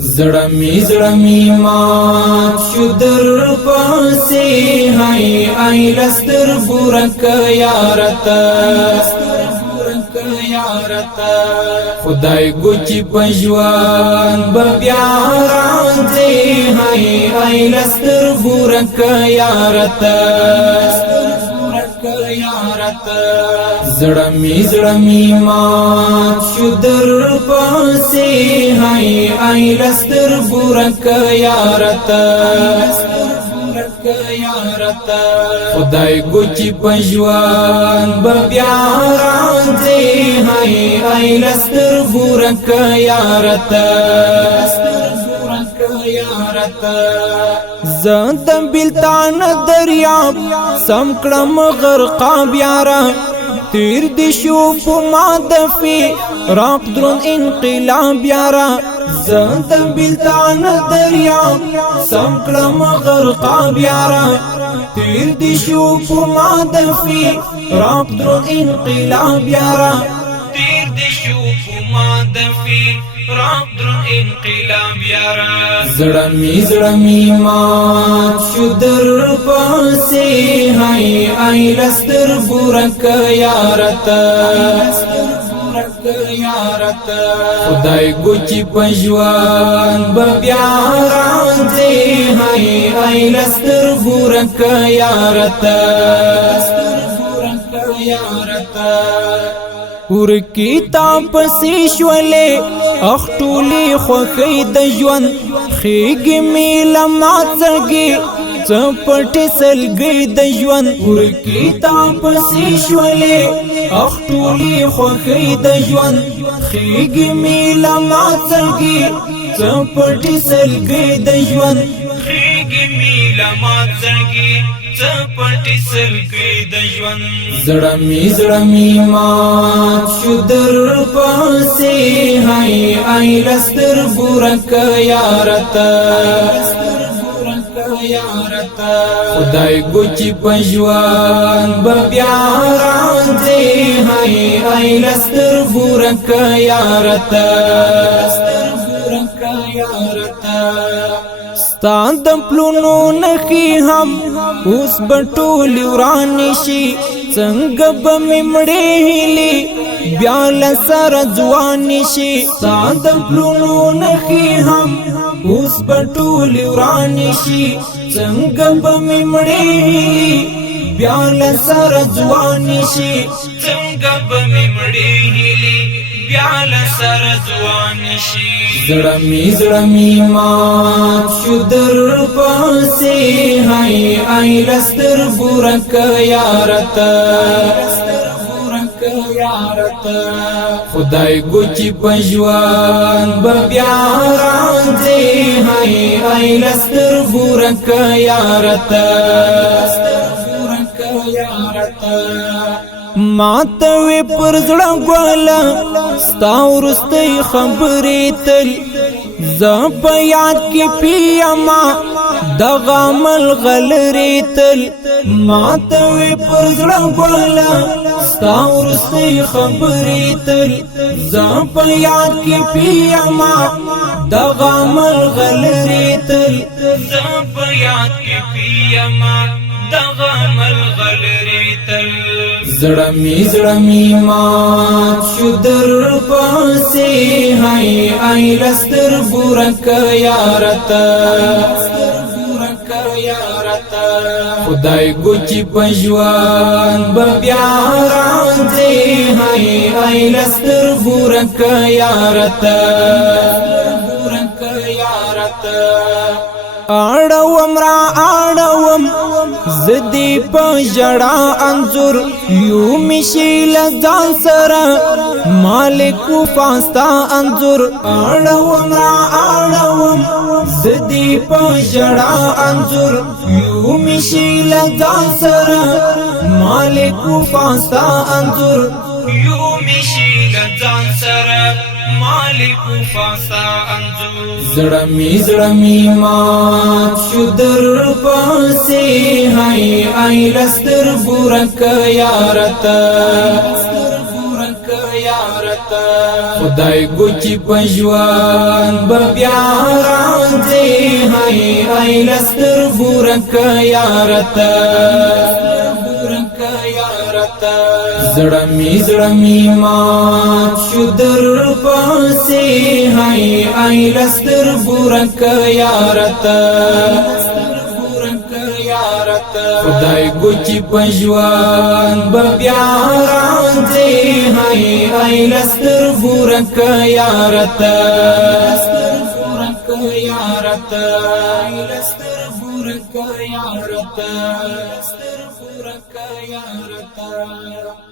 زړمی مات شو در پاسې هاي آی لستر ګورک یارتا خدای ګوچی پجوان بیا راځي هاي آی لستر ګورک یارتا زړمی مات شو در پاسې هاي آی لستر ګورک یارتا خدای ګوچی پجوان بیا راځي هاي آی لستر ګورک یارتا زندم بلتان دریاب سم کړم غرقاب یارا تیر دی شو په مادفي راق درون انقلاب یارا زندم بلتان دریاب سم کړم غرقاب یارا تیر دی شو په مادفي راق درون انقلاب یارا تیر دی شو په مادفي راق درون انقلاب یارا زړمی مات شو در پاسې هاي آی لستر ګورک یارتا خدای ګوچی پجوان بیا راځي هاي آی لستر ګورک یارتا ورکی تا پسې شولې اختولې خوخې د ژوند خېګې مې لمات زړګي چپټې سلګي د ژوند ورکی تا پسې شولې اختولې خوخې د ژوند خېګې مې لمات زړګي چپټې سلګي د ژوند خېګې مې لمات زړګي چپټې سلګي د ژوند زړمی مات شو در پاسې هاي آی لستر ګورک یارتا خدای ګوچی پجوان بیا راځي هاي آی لستر ګورک یارتا ستان د پلونو نخي هم اوس بټول ورانی شي څنګه به مړې هلي بیا لسر ځوان شي ستان د پلونو نخي هم اوس بټول ورانی شي څنګه به مړې هلي بیا لسر ځوان شي څنګه به مړې هلي بیا لسر ځوان شي زړمی مات شو در پاسې هاي آی لستر ګورک یارتا خدای ګوچی پجوان بیا راځي هاي آی لستر ګورک یارتا ماتوي پر زړه ګوالا ستا ورستي خبرې تل ز په یاد کې پیما دغه عمل غلرې تل ماتوي پر زړه ګوالا ستا ورستي خبرې تل ز په یاد کې پیما دغه عمل غلرې تل ز په یاد کې پیما دغه عمل غلرې تل زړمی مات شو در پاسې هاي آی لستر ګورک یارتا خدای ګوچی پجوان بیا راځي هاي آی لستر ګورک یارتا اړوم را اړوم زدی په جړه انزور یو مشیل ځان سره مالک فاستا انزور اړوم را اړوم زدی په جړه انزور یو مشیل ځان سره مالک فاستا انزور یو مشیل ځان سره مالک فاستا انزور زړمی مات شو در پاسې هاي آی لستر ګورک یارتا خدای ګوچی پجوان بیا ای لستر بورک یارتا زړمی مات شو در پاسې هاي ای لستر بورک یارتا خدای ګوچی پښوان بیا راځي هاي ای لستر بورک یارتا یارتا لستر بورک یارتا لستر بورک یارتا